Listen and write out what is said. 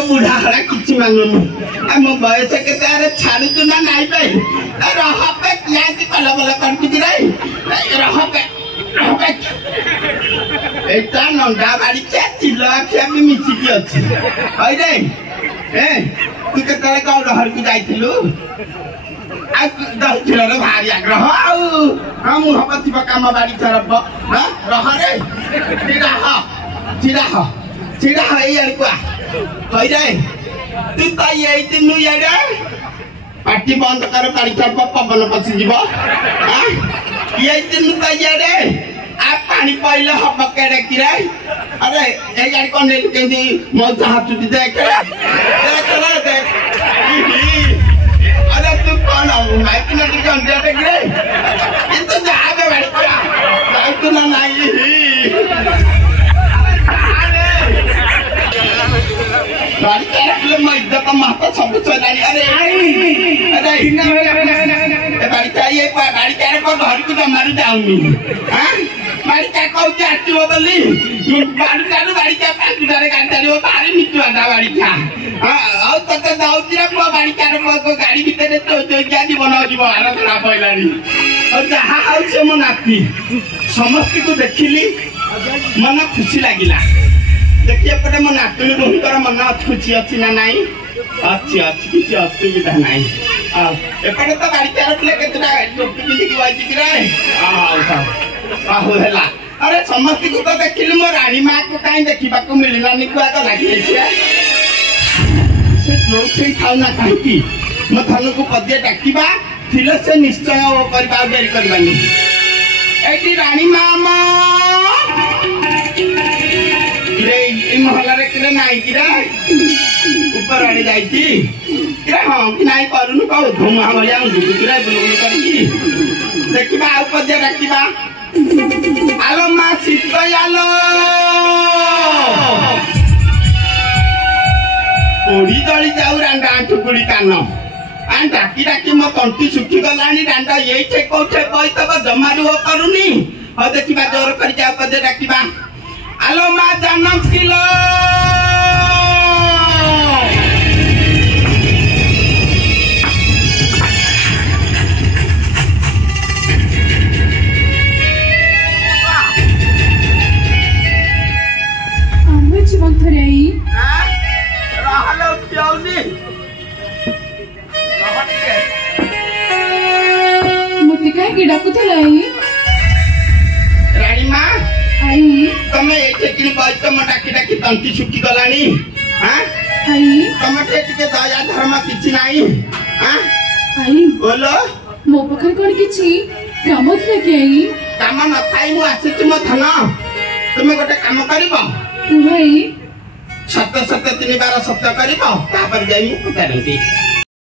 बुढ़ा हड़ा किसी मांगुनु आम बयस के छाड़ू तू ना नाई पे रह पे क्या कल बल कर रह पे एटा नंगा बाड़ी क्या चिल्ला क्या भी मिसिकी अच्छी है रे तू के तले कौ डहर की जाइथिलु आ दस किलो रे भारी आग्रह आउ हम हपति काम बाड़ी तरफ हां रह रे चिड़ा है यार को है रे तू त यही दिन ये रे पार्टी बंद कर गाड़ी चल पवन पसी जीव हां यही दिन त ये रे आ पानी पइले हब केड़े कि रे अरे ए गाड़ी कोन ने केंदी मौज हाथ उठी देख देख अरे तू कौन हो माइक न की कौन दे रे ये तो जाबे गाड़ी का तू ना नहीं गाड़ी का मैं इधर का माता सब चलानी अरे अरे गाड़ी चाहिए गाड़ी क्या को घर को मारी जाऊंगी हां गाड़ी क्या कहू जाती हो बोली गाड़ी क्या पांच गाड़ी गाड़ी वो भारी नीचे आधा गाड़ी क्या हां और तक दाउती रे गाड़ी क्या को गाड़ी भीतर तो क्या जी बनाओ जी बाहर खड़ा पइलानी और जहां हाउ से मन आती समस्त को देखिली मन खुशी लागिला देखिए पटे मन नातुनी बोहिकर मन खुशी अच्छी ना नहीं अच्छी अच्छी किसी असुविधा नहीं एपटे तो गाड़ी चालुले केतटा टोपी पिंधिकी बइछि रे आहु हेला अरे समस्त को तो देखिली मो रानी मां को काई देखिबा को मिलिलानी को आग लागि छै से जोठै खाउ ना काई म थानो को पदिया डाकिबा थिले से निश्चय ओ करबा देरी करबानी एटी रानी मामा महला रे किरे नाई किरा ऊपर आड़े जाइछि किरा हां कि नाई करूनु को धुमा भलिया दुदुरा बुलबुल करछि देखिबा ऊपर जे रखिबा आलो मा सिद्ध आलो ओडी दली जाऊ रांडा आंठुकुड़ी कान आ डाकी डाकी म तंटी सुखी गलानी रांडा एई छे कोठे कई तब जमारू करूनी ह देखिबा जोर कर जा पदे डाकिबा आलो मां जानक किलो आमे जीवन थरे आई रहलो पियौनी मोती काहे की डाकू थलाई रानी मां आई तमे एठे किनी बात म डाकी डाकी तंती सुखी गलानी हां आई तमे टिके दया धर्म किछि नाही हां आई बोलो मो पखर कोन किछि काम थले के आई काम न थाई मु आछि म थना तुमे गोटे काम करिबो भाई सत्य सत्य 3 बार सत्य करिबो तापर जाई मु करंती